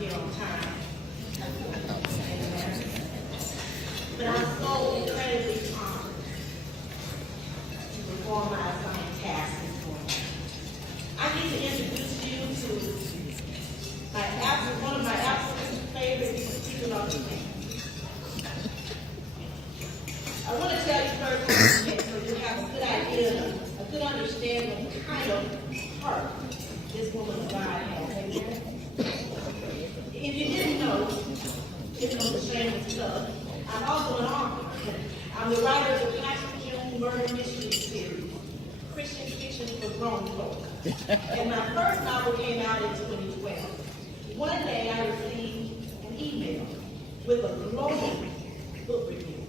here on time. Amen. But I'm so incredibly honored to perform my assigned task this morning. I need to introduce you to one of my absolute favorite people on the planet. I want to tell you first, so you have a good idea, a good understanding of the kind of heart this woman of God has. Amen. If you didn't know, it's on the shameless plug. I'm also an author. I'm the writer of the Pastor June Murder Mystery series, Christian Fiction for Grown Folk. And my first novel came out in 2012. One day I received an email with a glowing book review.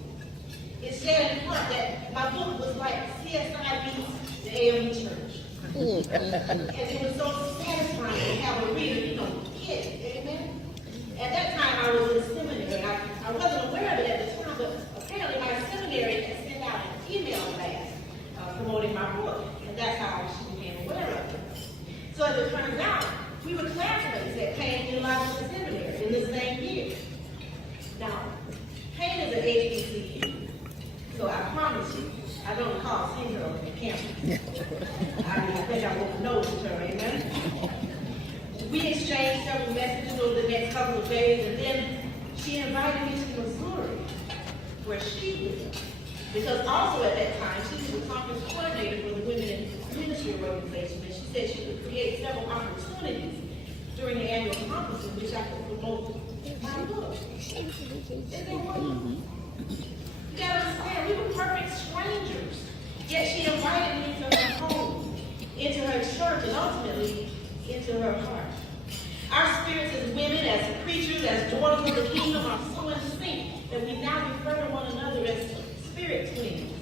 It said in part that my book was like CSI meets the AME Church. And it was so satisfying to have a reader, get it, amen? At that time I was in seminary. I wasn't aware of it at the time, but apparently my seminary had sent out an email blast promoting my book, and that's how she became aware of it. So as it turns out, we were classmates at Payne Theological Seminary in the same year. Now, Payne is an HBCU, so I promise you, I don't call seeing her on campus. I think I won't know her, amen? We exchanged several messages over the next couple of days, and then she invited me to Missouri, where she lived. Because also at that time, she was a conference coordinator for the Women in Ministry organization, and she said she would create several opportunities during the annual conference in which I could promote my book. Isn't that wonderful? You gotta understand, we were perfect strangers. Yet she invited me to her home, into her church, and ultimately into her heart. Our spirits as women, as preachers, as daughters of the kingdom are so in sync that we now refer to one another as spirit twins.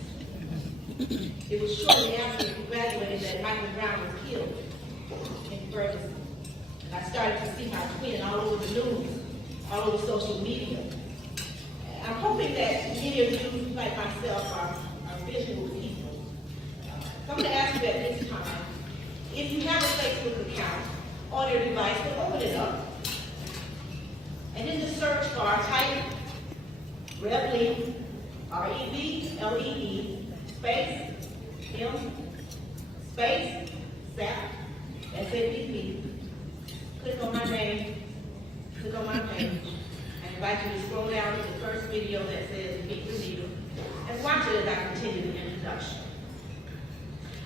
It was shortly after we graduated that Michael Brown was killed in Ferguson. And I started to see my twin all over the news, all over social media. I'm hoping that many of you, like myself, are visual people. So I'm going to ask you at this time, if you have a Facebook account on your device, to open it up. And in the search bar, type Revlee, R-E-V-L-E-E, space, M, space, SAP, S-A-P-P. Click on my name, click on my page. I invite you to scroll down to the first video that says Meet Renita, and watch it as I continue the introduction.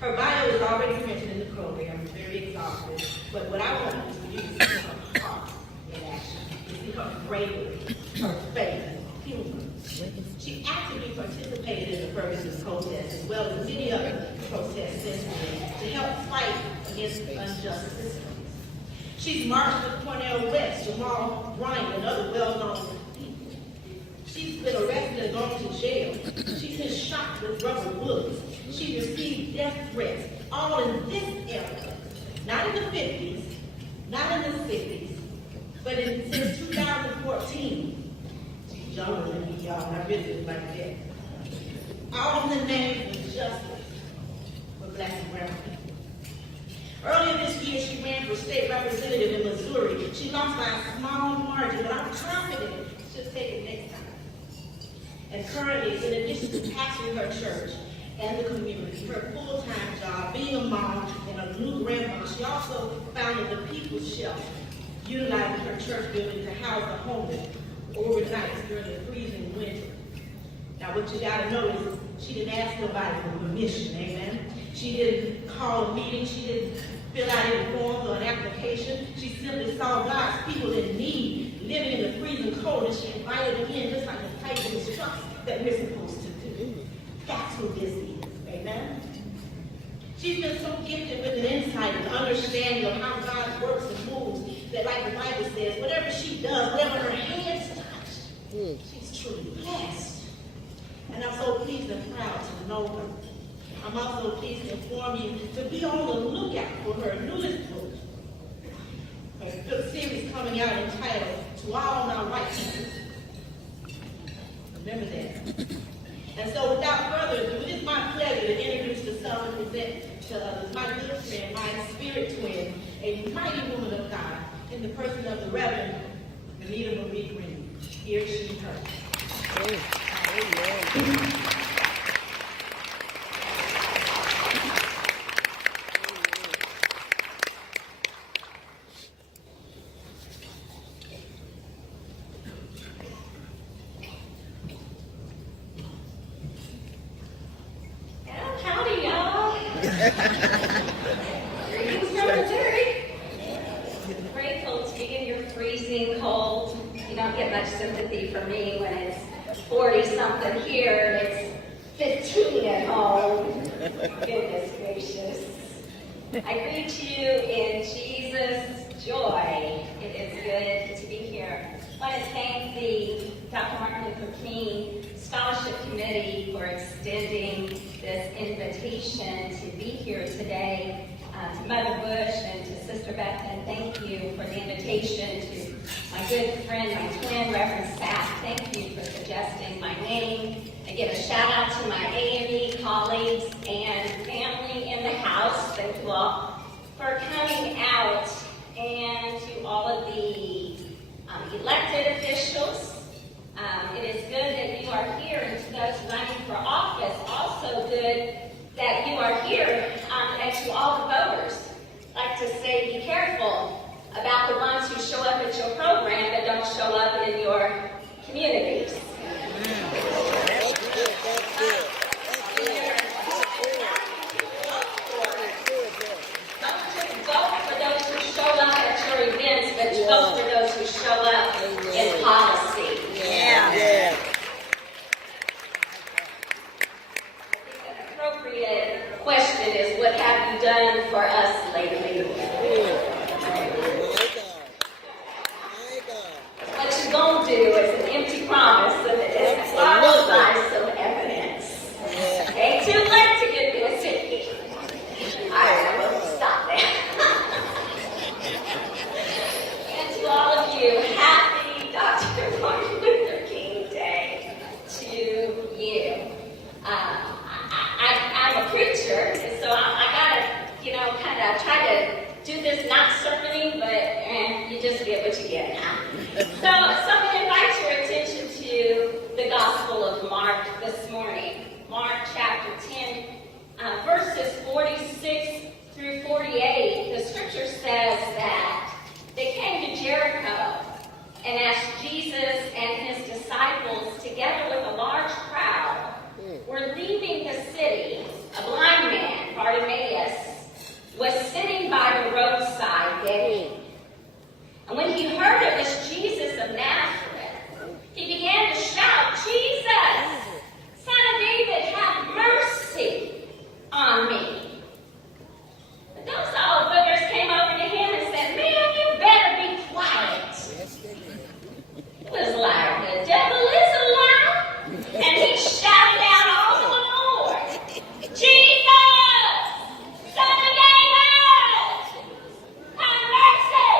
Her bio is already printed in the program. It's very exhaustive. But what I want you to do is see her heart in action. You see her bravery, her faith, humor. She actively participated in the Ferguson protest, as well as many other protests since then, to help fight against unjust systems. She's marched with Cornell West, Jamal Bryant, and other well-known people. She's been arrested and gone to jail. She's been shot with rubber bullets. She received death threats, all in this era. Not in the 50s, not in the 60s, but since 2014. She's younger than me, y'all, and I really look like that. All in the name of justice for Black and brown people. Earlier this year, she ran for state representative in Missouri. She lost by a small margin, but I'm confident she'll take it next time. And currently, in addition to pastoring her church and the community, her full-time job, being a mom and a new grandma, she also founded the People's Shelter, utilizing her church building to house the homeless overnight during the freezing winter. Now, what you got to know is she didn't ask nobody for permission, amen? She didn't call a meeting. She didn't fill out any forms or an application. She simply saw God's people in need, living in the freezing cold, and she invited them in just like the type of instruction that we're supposed to do. That's who this is, amen? She's been so gifted with an insight and understanding of how God works and moves that, like the Bible says, whatever she does, whatever her hands touch, she's truly blessed. And I'm so pleased and proud to know her. I'm also pleased to inform you to be on the lookout for her newest book. Her book series coming out entitled To All My White People. Remember that. And so without further ado, it is my pleasure to introduce to some and present to others my good friend, my spirit twin, a mighty woman of God, in the person of the Reverend her. Howdy, y'all. Greetings from Missouri. Grateful to be in your freezing cold. You don't get much sympathy from me when it's 40-something here and it's 15 at home. Goodness gracious. I greet you in Jesus' joy. It is good to be here. I want to thank the Dr. Martin Luther King Scholarship Committee for extending this invitation to be here today. To Mother Bush and to Sister Bethany, thank you for the invitation. To my good friend, my twin, Reverend Sapp, thank you for suggesting my name. I give a shout out to my AME colleagues and family in the house. Thank you all for coming out, and to all of the elected officials. It is good that you are here, and to those running for office, also good that you are here, and to all the voters. I'd like to say be careful about the ones who show up at your program but don't show up in your communities. Don't just vote for those who show up at your events, but vote for those who show up in policy. Yeah. Appropriate question is, what have you done for us lately? What you gonna do is an empty promise, and it's followed by some evidence. Ain't too late to get busy. All right, well, stop that. And to all of you, happy Dr. Martin Luther King Day to you. I'm a preacher, and so I gotta, kind of try to do this not sermoning, but you just get what you get. So I'm going to invite your attention to the Gospel of Mark this morning. Mark chapter 10, verses 46 through 48. The scripture says that they came to Jericho, and as Jesus and his disciples, together with a large crowd, were leaving the city, a blind man, Bartimaeus, was sitting by the roadside begging. And when he heard it was Jesus of Nazareth, he began to shout, "Jesus, Son of David, have mercy on me." But those old boogers came over to him and said, "Man, you better be quiet." It was like, the devil is a lie. And he shouted out all the more, "Jesus, Son of David, have mercy."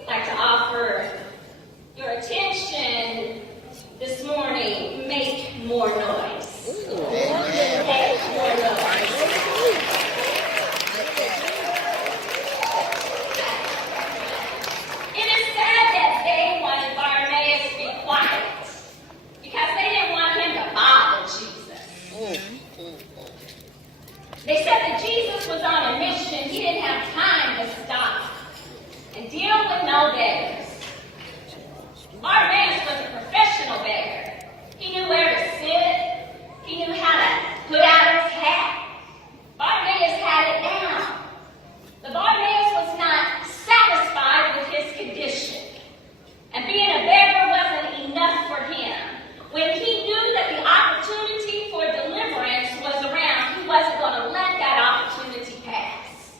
I'd like to offer your attention this morning, make more noise. Make more noise. It is sad that they wanted Bartimaeus to be quiet because they didn't want him to bother Jesus. They said that Jesus was on a mission. He didn't have time to stop and deal with no beggars. Bartimaeus was a professional beggar. He knew where to sit. He knew how to put out his hat. Bartimaeus had it down. But Bartimaeus was not satisfied with his condition. And being a beggar wasn't enough for him. When he knew that the opportunity for deliverance was around, he wasn't going to let that opportunity pass.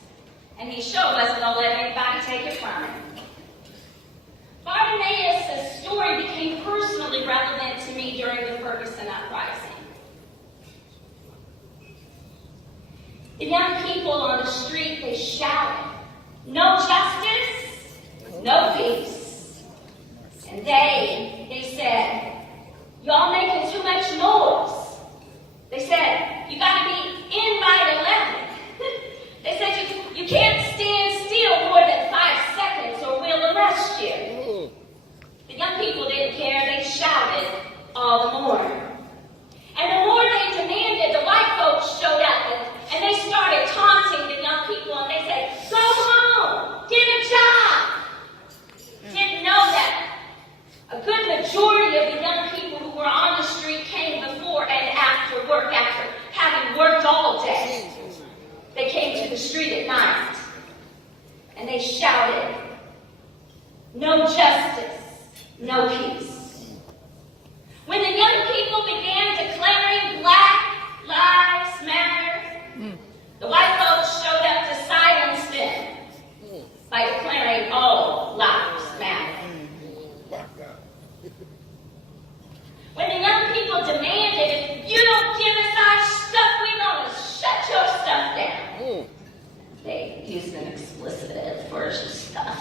And he sure wasn't going to let anybody take it from him. Bartimaeus' story became personally relevant to me during the Ferguson uprising. The young people on the street, they shouted, "No justice, no peace." And they said, "Y'all making too much noise." They said, "You got to be in by 11. They said, you can't stand still more than 5 seconds or we'll arrest you." The young people no justice, no peace. When the young people began declaring Black Lives Matter, the white folks showed up to silence them by declaring all lives matter. When the young people demanded, if you don't give us our stuff, we're going to shut your stuff down. They used an explicit for stuff.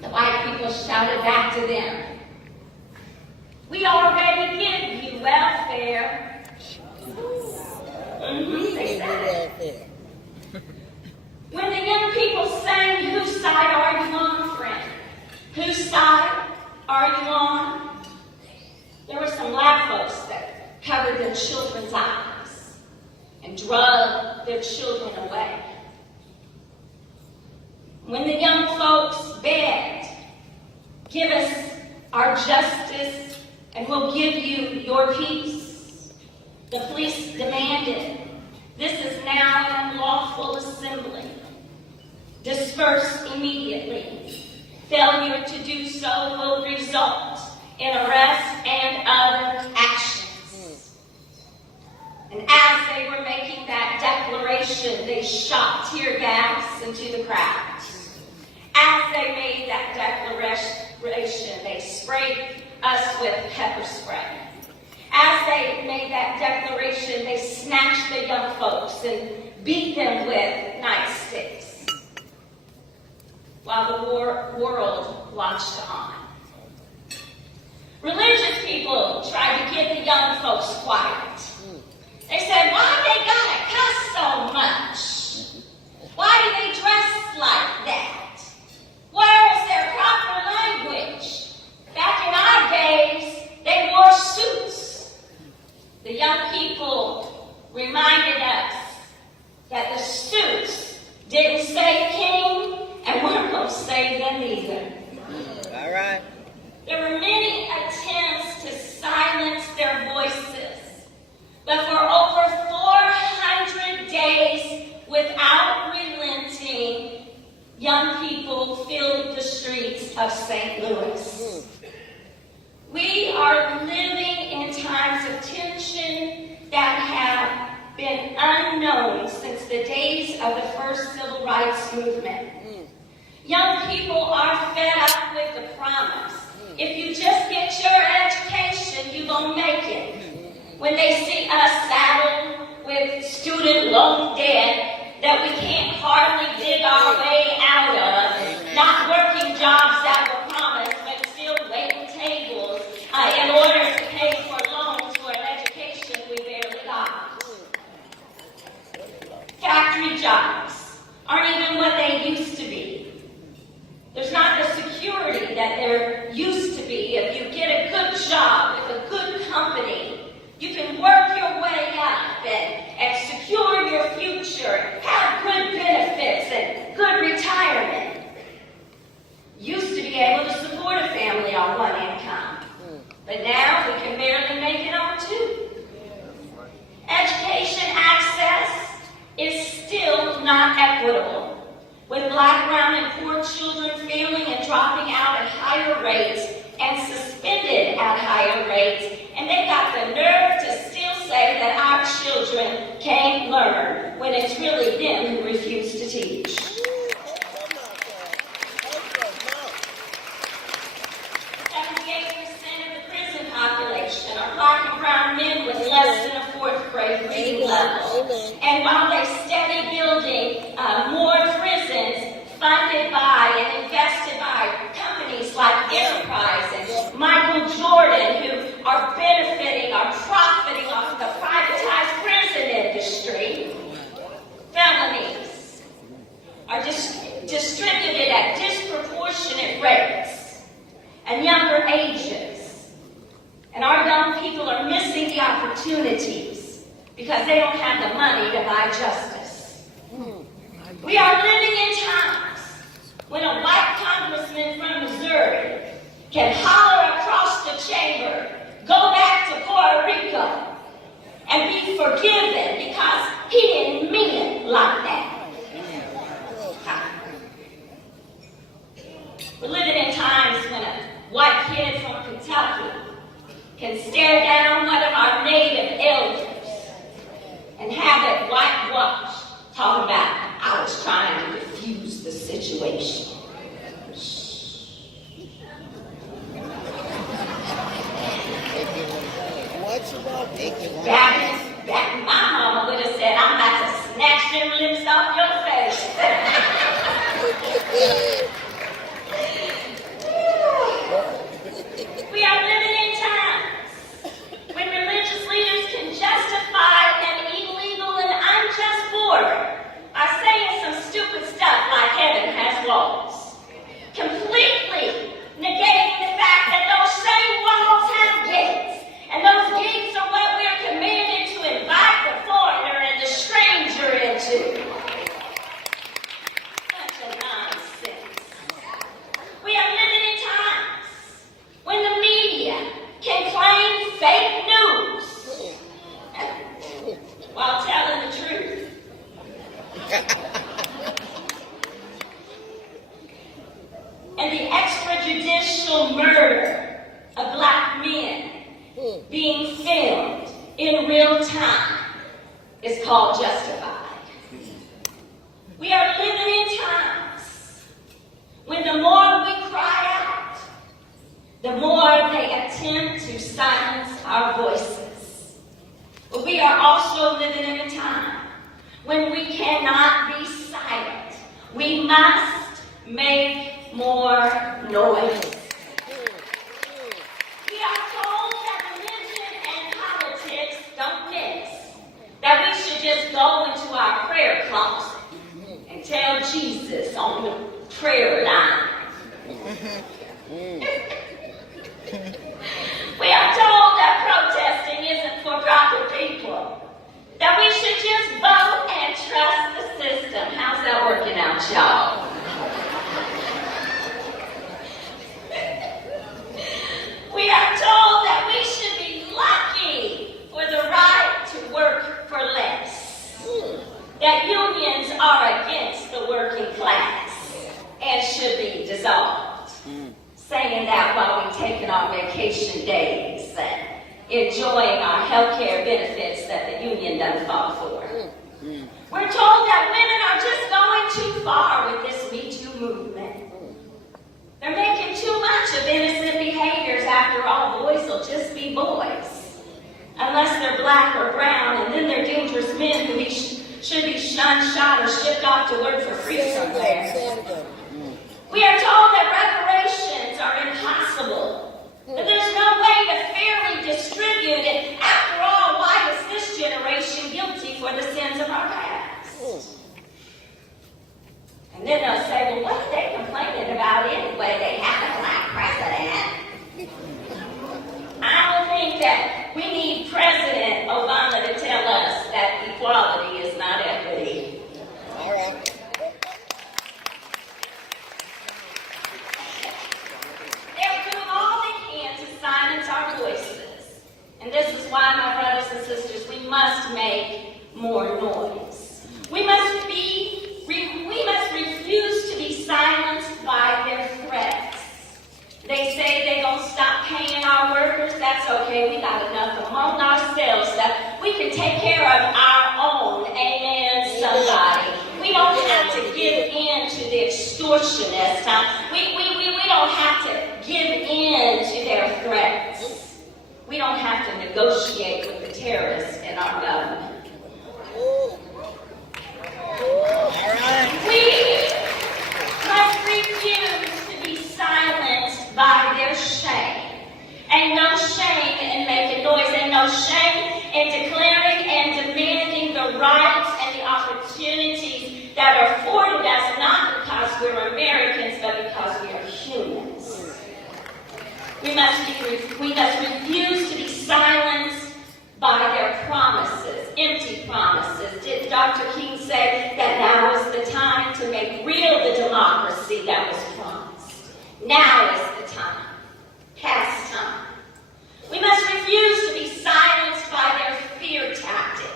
The white people shouted back to them, we already give you welfare. They said. When the young people sang, whose side are you on, friend? Whose side are you on? There were some black folks that covered their children's eyes and drug their children away. When the young folks begged, give us our justice and we'll give you your peace, the police demanded, this is now an unlawful assembly. Disperse immediately. Failure to do so will result in arrest and other actions. And as they were making that declaration, they shot tear gas into the crowd. As they made that declaration, they sprayed us with pepper spray. As they made that declaration, they snatched the young folks and beat them with nightsticks. While the world watched on. Religious people tried to get the young folks quiet. They said, why they gotta cuss so much? Why do they dress like that? Where is their proper language? Back in our days, they wore suits. The young people reminded us that the suits didn't say king and weren't going to save them either. All right. There were many attempts to silence their voices, but for over 400 days without relenting, young people filled the streets of St. Louis. We are living in times of tension that have been unknown since the days of the first civil rights movement. Young people are fed up with the promise. If you just get your education, you're going to make it. When they see us saddled with student loan debt that we can't hardly dig our way out of, not working jobs that were promised, but still waiting tables in order to pay for loans for an education we barely got. Factory jobs aren't even what they used to be. There's not the security that there used to be. If you get a good job with a good company, you can work your way up and secure your future, have good benefits and good retirement. Used to be able to support a family on one income, but now we can barely make it on two. Education access is still not equitable, with Black, brown, and poor children failing and dropping out at higher rates and suspended at higher rates, and they got the nerve to still say that our children can't learn when it's really them who refuse to teach. 78% of the prison population are Black and brown men with less than a 4th grade reading level. And while they steady building more prisons funded by and invested by companies like Enterprise and Michael Jordan, who are benefiting, are profiting off the privatized prison industry, felonies are distributed at disproportionate rates and younger ages. And our young people are missing the opportunities because they don't have the money to buy justice. We are living in times when a white congressman from Missouri can holler across the chamber, go back to Puerto Rico, be forgiven because he didn't mean it like that. We're living in times when a white kid from Kentucky can stare down one of our native elders and have it whitewashed, talking about, I was trying to diffuse the situation. Back my mama would have said, I'm about to snatch them lips off your face. We are living in times when religious leaders can justify an illegal and unjust border by saying some stupid stuff like heaven has walls, completely negating the fact that those same walls have gates, and those gates are what we are commanded to invite the foreigner and the stranger into. Such a nonsense. We are living in times when the media can claim fake news while telling the truth. And the extrajudicial murder of black men being filmed in real time is called justified. We are living in times when the more we cry out, the more they attempt to silence our voices. But we are also living in a time when we cannot be silent. We must make more noise. We are told that religion and politics don't mix, that we should just go into our prayer closet and tell Jesus on the prayer line. We are told that protesting isn't for proper people, that we should just vote and trust the system. How's that working out, y'all? We are told that we should be lucky for the right to work for less, that unions are against the working class and should be dissolved. Saying that while we're taking our vacation days and enjoying our health care benefits that the union doesn't fought for. We're told that women are just going too far with this Me Too movement. They're making too much of innocent behaviors. After all, boys will just be boys. Unless they're black or brown, and then they're dangerous men who should be shunned, shot, or shipped off to work for free somewhere. We are told that reparations are impossible, that there's no way to fairly distribute it. After all, why is this generation guilty for the sins of our past? And then they'll say, well, what are they complaining about anyway? They have a black president. I don't think that we need President Obama to tell us that equality is not equity. All right. They're doing all they can to silence our voices. And this is why, my brothers and sisters, we must make more noise. We must refuse to be silenced by their threats. They say they're going to stop paying our workers. That's okay. We got enough among ourselves that we can take care of our own. Amen, somebody. We don't have to give in to the extortionists. We don't have to give in to their threats. We don't have to negotiate with the terrorists in our government. We must refuse to be silenced by their shame. Ain't no shame in making noise. Ain't no shame in declaring and demanding the rights and the opportunities that are afforded us, not because we're Americans, but because we are humans. We must refuse to be silenced by their promises, empty promises. Did Dr. King say that now is the time to make real the democracy that was promised? Now is the time. Past time. We must refuse to be silenced by their fear tactics.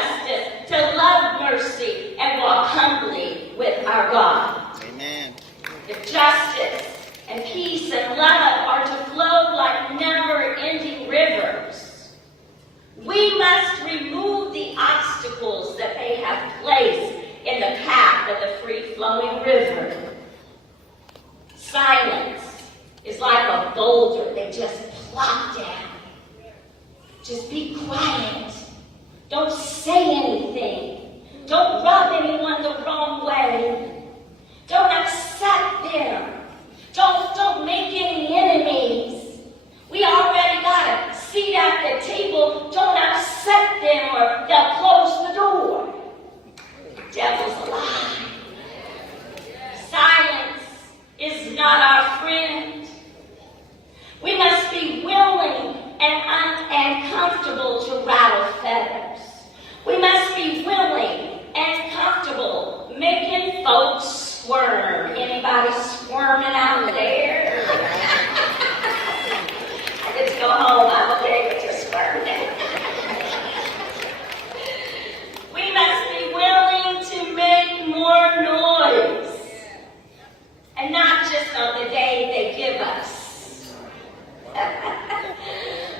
justice, to love mercy, and walk humbly with our God. Amen. If justice and peace and love are to flow like never-ending rivers, we must remove the obstacles that they have placed in the path of the free-flowing river. Silence is like a boulder they just plop down. Just be quiet. Don't say anything. Don't rub anyone the wrong way. Don't upset them. Don't make any enemies. We already got a seat at the table. Don't upset them or they'll close the door. The devil's alive. Silence is not our friend. We must be willing and comfortable to rattle feathers. We must be willing and comfortable making folks squirm. Anybody squirming out there? I get to go home. I'm okay with your squirming. We must be willing to make more noise. And not just on the day they give us.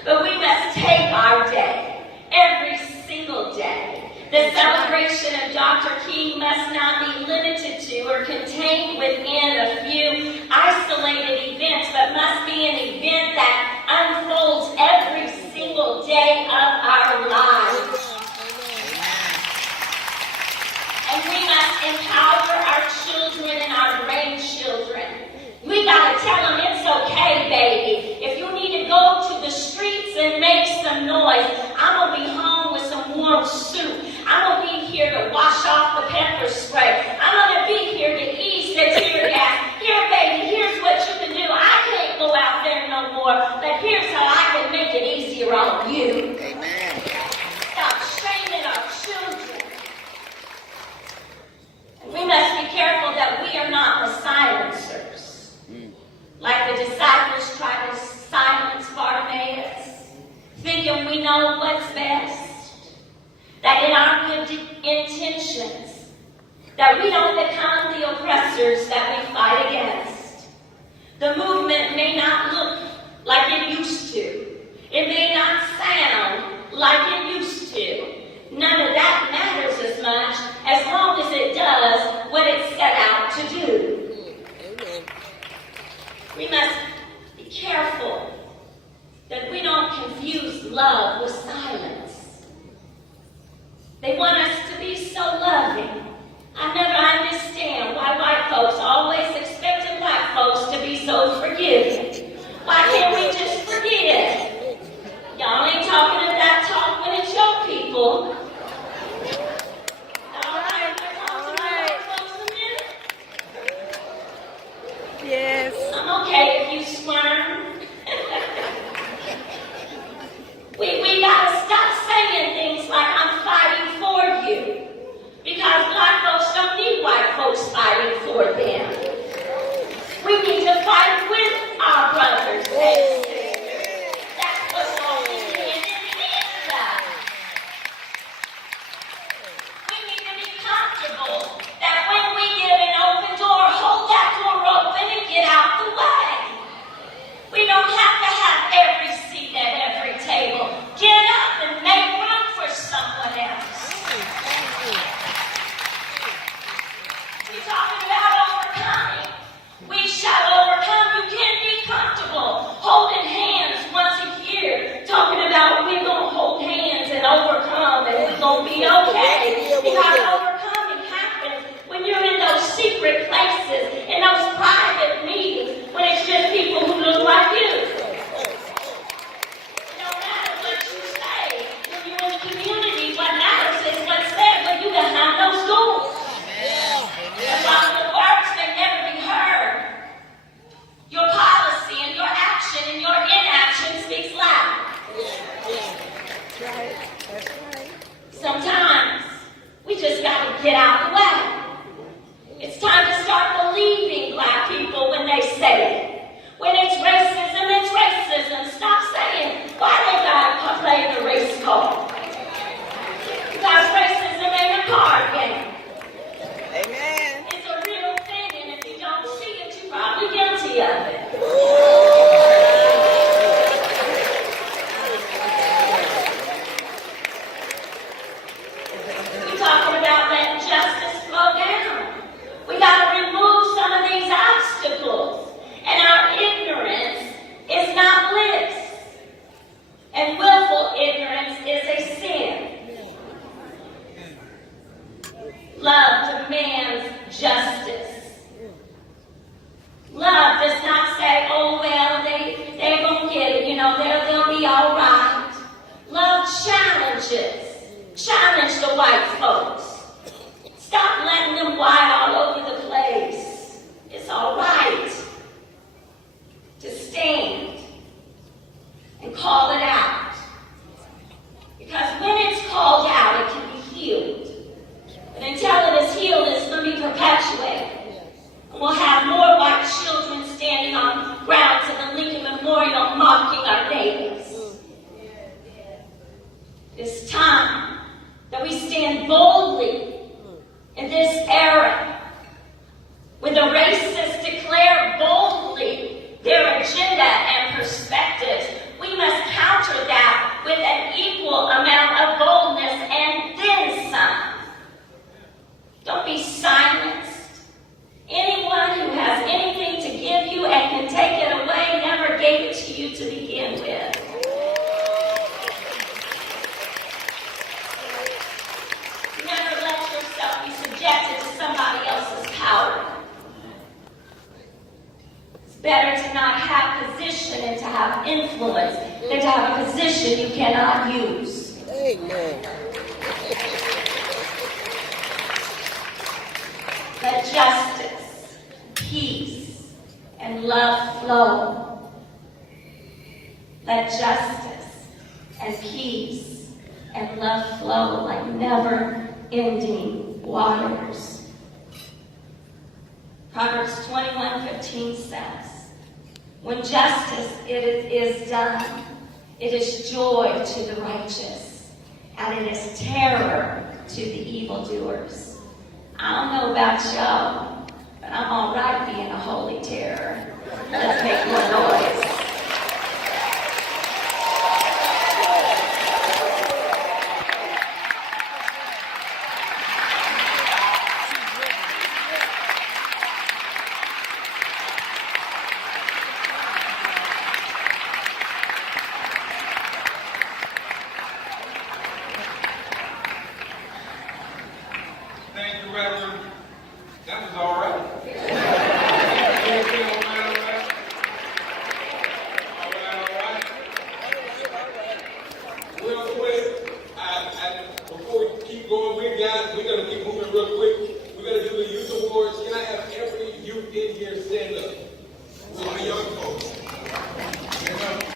But we must take our day, every single day. The celebration of Dr. King must not be limited to or contained within a few isolated events, but must be an event that unfolds every single day of our lives. And we must empower our children and our grandchildren. We gotta tell them it's okay, baby. If you need to go to the streets and make some noise, I'm gonna be home with some warm soup. I'm gonna be here to wash off the pepper spray. I'm gonna be here to ease the tear gas. Here, baby, here's what you can do. I can't go out there no more, but here's how I can make it easier on you. Amen. Stop shaming our children. We must be careful that we are not the silencers. Like the disciples tried to silence Bartimaeus, thinking we know what's best. That in our good intentions, that we don't become the oppressors that we fight against. The movement may not look like it used to. It may not sound like it used to. None of that matters as much as long as it does what it set out to do. We must be careful that we don't confuse love with silence. They want us to be so loving. I never understand why white folks always expected black folks to be so forgiving. Why can't we just forgive? Y'all ain't talking of that talk when it's your people. All right, we're talking to white folks a minute. Yes. I'm okay if you squirm. we gotta stop saying things like I'm fighting for you. Because black folks don't need white folks fighting for them. We need to fight with our brothers and sisters. That's what's on the end inside. We need to be comfortable that when we get an open door, hold that door open and get out the way. We don't have to have every seat at every table. Get up and make room for someone else. We're talking about overcoming. We shall overcome. You can't be comfortable holding hands once a year, talking about we're going to hold hands and overcome and we're going to be okay. Because overcoming happens when you're in those secret places, in those private meetings, when it's just people who look like you. No matter what you say, when you're in the community, what matters is what's said when you behind those doors. As long as the words may never be heard, your policy and your action and your inaction speaks loud. That's right. That's right. Sometimes we just got to get out of the way. It's time to start demands justice. Love does not say, oh, well, they won't get it, they'll be all right. Love challenges. Challenge the white folks. Stop letting them white all over the place. It's all right to stand and call it out. Because when it's called out, it can be healed. But until it is healed, it's going to be perpetuated. And we'll have more white children standing on grounds of the Lincoln Memorial mocking our neighbors. It's time that we stand boldly in this era when the racists declare boldly their agenda and perspectives. We must counter that with an equal amount of boldness and then some. Don't be silenced. Anyone who has anything to give you and can take it away never gave it to you to begin with. Never let yourself be subjected to somebody else's power. It's better to not have position and to have influence than to have a position you cannot use. Amen. Let justice, peace, and love flow. Let justice and peace and love flow like never-ending waters. Proverbs 21:15 says, when justice is done, it is joy to the righteous, and it is terror to the evildoers. I don't know about y'all, but I'm all right being a holy terror. Let's make more noise. Thank you, Reverend. That was all right. Everything all right? All right. Real quick.